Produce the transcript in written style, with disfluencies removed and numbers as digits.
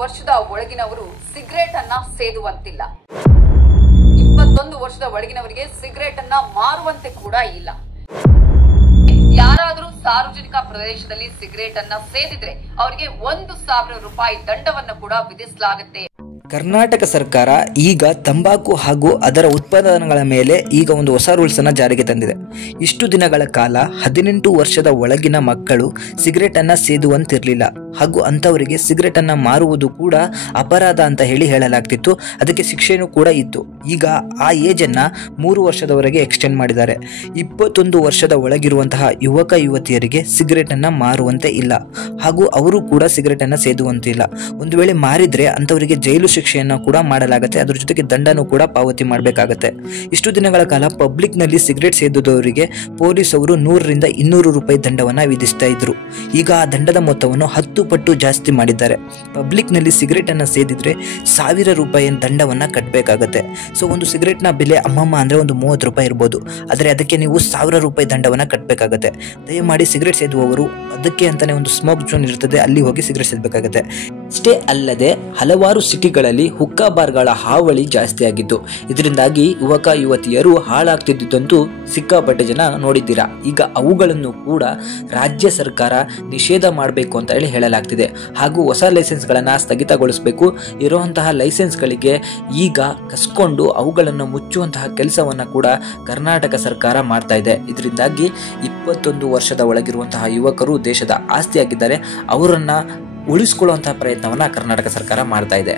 ವರ್ಷದ ಒಳಗಿನವರು ಸಿಗರೇಟ್ ಅನ್ನ ಸೇದುವಂತಿಲ್ಲ. 21 ವರ್ಷದ ಒಳಗಿನವರಿಗೆ ಸಿಗರೇಟ್ ಅನ್ನ ಮಾರುವಂತೆ ಕೂಡ ಇಲ್ಲ. ಯಾರಾದರೂ ಸಾರ್ವಜನಿಕ ಪ್ರದೇಶದಲ್ಲಿ ಸಿಗರೇಟ್ ಅನ್ನ ಸೇದಿದ್ರೆ ಅವರಿಗೆ 1,000 ರೂಪಾಯಿ ದಂಡವನ್ನು ಕೂಡ ವಿಧಿಸಲಾಗುತ್ತೆ. ಕರ್ನಾಟಕ ಸರ್ಕಾರ ಈಗ ತಂಬಾಕು ಹಾಗೂ ಅದರ ಉತ್ಪನ್ನಗಳ ಮೇಲೆ ಈಗ ಒಂದು ಹೊಸ ರೂಲ್ಸ್ ಅನ್ನು ಜಾರಿಗೆ ತಂದಿದೆ. ಇಷ್ಟು ದಿನಗಳ ಕಾಲ 18 ವರ್ಷದ ಒಳಗಿನ ಮಕ್ಕಳು ಸಿಗರೇಟ್ ಅನ್ನ ಸೇದುವಂತಿರಲಿಲ್ಲ ಹಾಗೂ ಅಂತವರಿಗೆ ಸಿಗರೇಟ್ ಅನ್ನ ಮಾರುವುದು ಕೂಡ ಅಪರಾಧ ಅಂತ ಹೇಳಲಾಗ್ತಿತ್ತು. ಅದಕ್ಕೆ ಶಿಕ್ಷೆನೂ ಕೂಡ ಇತ್ತು. ಈಗ ಆ ಏಜ್ ಅನ್ನ 3 ವರ್ಷದವರೆಗೆ ಎಕ್ಸ್ಟೆಂಡ್ ಮಾಡಿದ್ದಾರೆ. 21 ವರ್ಷದ ಒಳಗಿರುವಂತಹ ಯುವಕ ಯುವತಿಯರಿಗೆ ಸಿಗರೇಟ್ ಅನ್ನ ಮಾರುವಂತೆ ಇಲ್ಲ ಹಾಗೂ ಅವರು ಕೂಡ ಸಿಗರೇಟ್ ಅನ್ನ ಸೇದುವಂತಿಲ್ಲ. ಒಂದು ವೇಳೆ ಮಾರಿದ್ರೆ ಅಂತವರಿಗೆ ಜೈಲು ಶಿಕ್ಷೆಯನ್ನು ಕೂಡ ಮಾಡಲಾಗುತ್ತೆ. ಅದರ ಜೊತೆಗೆ ದಂಡನೂ ಕೂಡ ಪಾವತಿ ಮಾಡಬೇಕಾಗುತ್ತೆ. ಇಷ್ಟು ದಿನಗಳ ಕಾಲ ಪಬ್ಲಿಕ್ ನಲ್ಲಿ ಸಿಗರೇಟ್ ಸೇದುವವರಿಗೆ ಪೊಲೀಸ್ ಅವರು 100 ರಿಂದ 200 ರೂಪಾಯಿ ದಂಡವನ್ನ ವಿಧಿಸ್ತಾ ಇದ್ರು. ಈಗ ಆ ದಂಡದ ಮೊತ್ತವನ್ನು 10 ಪಟ್ಟು ಜಾಸ್ತಿ ಮಾಡಿದ್ದಾರೆ. ಪಬ್ಲಿಕ್ ನಲ್ಲಿ ಸಿಗರೇಟ್ ಅನ್ನ ಸೇದಿದ್ರೆ 1000 ರೂಪಾಯಿ ದಂಡವನ್ನ ಕಟ್ಟಬೇಕಾಗುತ್ತೆ. ಸೊ ಒಂದು ಸಿಗರೇಟ್ ನ ಬೆಲೆ ಅಮ್ಮಮ್ಮ ಅಂದ್ರೆ ಒಂದು 30 ರೂಪಾಯಿ ಇರ್ಬೋದು. ಆದ್ರೆ ಅದಕ್ಕೆ ನೀವು 1000 ರೂಪಾಯಿ ದಂಡವನ್ನ ಕಟ್ಟಬೇಕಾಗುತ್ತೆ. ದಯಮಾಡಿ ಸಿಗರೇಟ್ ಸೇದುವವರು ಅದಕ್ಕೆ ಅಂತಾನೆ ಒಂದು ಸ್ಮೋಕ್ ಝೋನ್ ಇರ್ತದೆ, ಅಲ್ಲಿ ಹೋಗಿ ಸಿಗರೇಟ್ ಸೇದಬೇಕಾಗುತ್ತೆ. ಅಷ್ಟೇ ಅಲ್ಲದೆ ಹಲವಾರು ಸಿಟಿಗಳಲ್ಲಿ ಹುಕ್ಕಾ ಬಾರ್ಗಳ ಹಾವಳಿ ಜಾಸ್ತಿ ಆಗಿದ್ದು, ಇದರಿಂದಾಗಿ ಯುವಕ ಯುವತಿಯರು ಹಾಳಾಗ್ತಿದ್ದಂತೂ ಸಿಕ್ಕಾಪಟ್ಟೆ ಜನ ನೋಡಿದ್ದೀರಾ. ಈಗ ಅವುಗಳನ್ನು ಕೂಡ ರಾಜ್ಯ ಸರ್ಕಾರ ನಿಷೇಧ ಮಾಡಬೇಕು ಅಂತ ಹೇಳಲಾಗ್ತಿದೆ ಹಾಗೂ ಹೊಸ ಲೈಸೆನ್ಸ್ಗಳನ್ನು ಸ್ಥಗಿತಗೊಳಿಸಬೇಕು. ಇರುವಂತಹ ಲೈಸೆನ್ಸ್ಗಳಿಗೆ ಈಗ ಕಸ್ಕೊಂಡು ಅವುಗಳನ್ನು ಮುಚ್ಚುವಂತಹ ಕೆಲಸವನ್ನು ಕೂಡ ಕರ್ನಾಟಕ ಸರ್ಕಾರ ಮಾಡ್ತಾ ಇದೆ. ಇದರಿಂದಾಗಿ 21 ವರ್ಷದ ಒಳಗಿರುವಂತಹ ಯುವಕರು ದೇಶದ ಆಸ್ತಿಯಾಗಿದ್ದಾರೆ. ಅವರನ್ನ ಉಳಿಸಿಕೊಳ್ಳುವಂತಹ ಪ್ರಯತ್ನವನ್ನ ಕರ್ನಾಟಕ ಸರ್ಕಾರ ಮಾಡ್ತಾ ಇದೆ.